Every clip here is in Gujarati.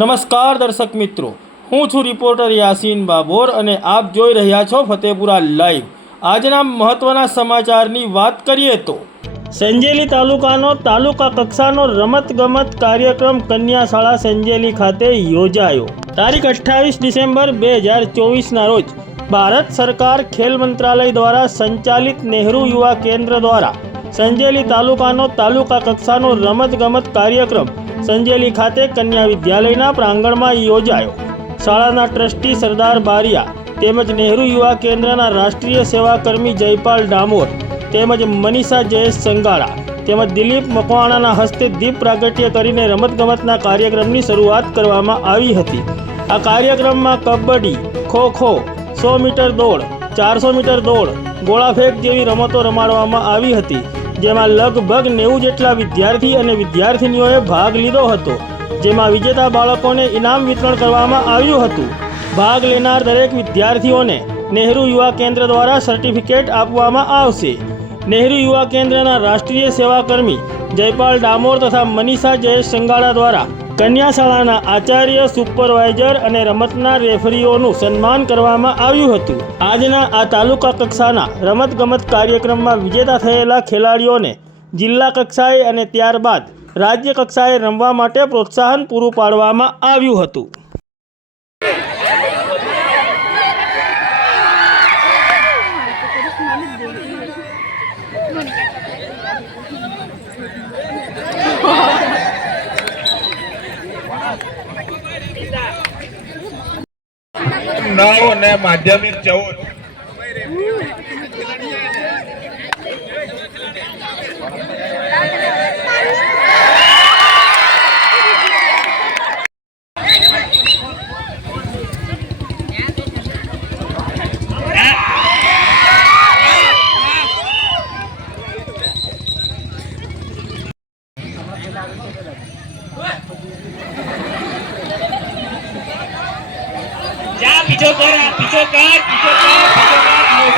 નમસ્કાર દર્શક મિત્રો, હું છું રિપોર્ટર યાસીન બાબોર અને આપ જોઈ રહ્યા છો ફતેપુરા લાઈવ। આજના મહત્વના સમાચારની વાત કરીએ તો સંજેલી તાલુકાનો તાલુકા કક્ષાનો રમતગમત કાર્યક્રમ કન્યા શાળા સંજેલી ખાતે યોજાયો। તારીખ 28 ડિસેમ્બર 2024ના રોજ ભારત સરકાર ખેલ મંત્રાલય દ્વારા સંચાલિત નહેરુ યુવા કેન્દ્ર દ્વારા સંજેલી તાલુકાનો તાલુકા કક્ષાનો રમતગમત કાર્યક્રમ સંજેલી ખાતે કન્યા વિદ્યાલયના પ્રાંગણમાં યોજાયો। શાળાના ટ્રસ્ટી સરદાર બારિયા તેમજ નહેરુ યુવા કેન્દ્રના રાષ્ટ્રીય સેવાકર્મી જયપાલ ડામોર તેમજ મનીષા જયેશ સંગાળા તેમજ દિલીપ મકવાણાના હસ્તે દીપ પ્રાગટ્ય કરીને રમતગમતના કાર્યક્રમની શરૂઆત કરવામાં આવી હતી। આ કાર્યક્રમમાં કબડ્ડી, ખો-ખો, 100 મીટર દોડ, 400 મીટર દોડ, ગોળાફેંક જેવી રમતો રમાડવામાં આવી હતી, જેમાં લગભગ 90 જેટલા વિદ્યાર્થી અને વિદ્યાર્થીનીઓએ ભાગ લીધો હતો, જેમાં વિજેતા બાળકોને ઇનામ વિતરણ કરવામાં આવ્યું હતું। ભાગ લેનાર દરેક વિદ્યાર્થીઓને નહેરુ યુવા કેન્દ્ર દ્વારા સર્ટિફિકેટ આપવામાં આવશે। નહેરુ યુવા કેન્દ્રના રાષ્ટ્રીય સેવાકર્મી જયપાલ ડામોર તથા મનીષા જયેશ સંગાળા દ્વારા કન્યા શાળાના આચાર્ય, સુપરવાઇઝર અને રમતના રેફરીઓનું સન્માન કરવામાં આવ્યું હતું। આજના આ તાલુકા કક્ષાના રમતગમત કાર્યક્રમમાં વિજેતા થયેલા ખેલાડીઓને જિલ્લા કક્ષાએ અને ત્યારબાદ રાજ્ય કક્ષાએ રમવા માટે પ્રોત્સાહન પૂરું પાડવામાં આવ્યું હતું। नौ ने माध्यमिक 14 जा पीछे कर पीछे कर पीछे कर पीछे कर आउट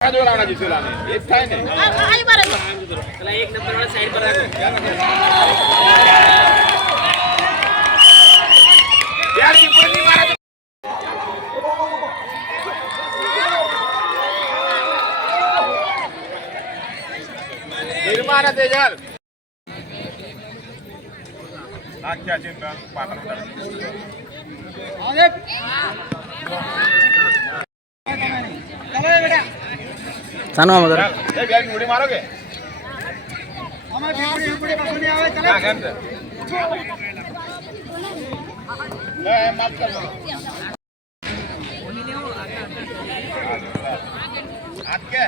आउट जो लाना जिसे लाने एक था ने खाली पर चला एक नंबर वाला साइड पर रखो यार कीपर नहीं मारा निर्माण तेजल आख्या चिंता पात्र अरे चलो बेटा સાનો મગર ए बैट मुड़ी मारोगे हमारे फेफड़े पसंद आवे चलो हां गंद ले माफ कर हाथ के